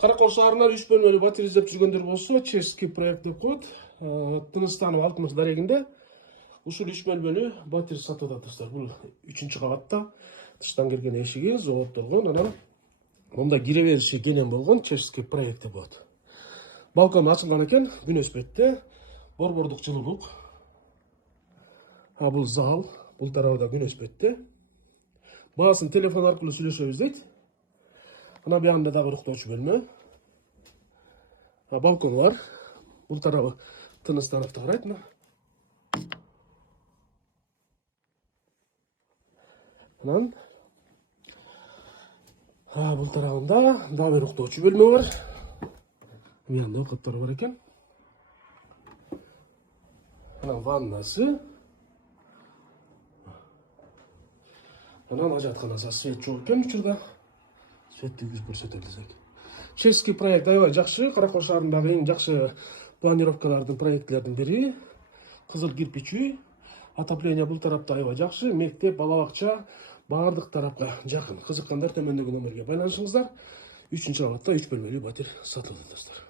Каракол шаарынан 3 бөлмөлүү батир издеп жүргөндөр болсо, Чешский проект деп коет. Тыныстанов Алтымыш дарегинде ушул 3 бөлмөлүү батир сатып атасыздар. Бул 3-кабатта тыштан кирген эшиги заводторгон, анан монда кире бериши кенен болгон Чешский проект деп коет. Балкон ачылган экен, күн өспөттө. Борбордук жылуулук. Бул зал, бул тарабы да күн өспөттө. Баасын телефон аркылуу сүйлөшөбүз дейт. Ана бягында дагы уруктоочу бөлмө. Балкон бар. Бул тарабы Тыныстановду карайт. Анан бул тарабында дагы бир уруктоочу бөлмө бар. Мында окоттор бар экен. Анан ваннасы. Анан ажатканасы свет жок экен учурда. Светти көрсөтөлүзөк. Чешский проект аябай жакшы, Каракол шаарындагы эң жакшы планировкалардын проектлердин бири. Кызыл кирпич үй, отопление бул тарапта аябай жакшы, мектеп, бала бакча баардык тарапка жакын. Кызыккандар төмөндөгү номерге байланышыңыздар. 3-кабатта 3 бөлмөлүү батир сатылып жатат.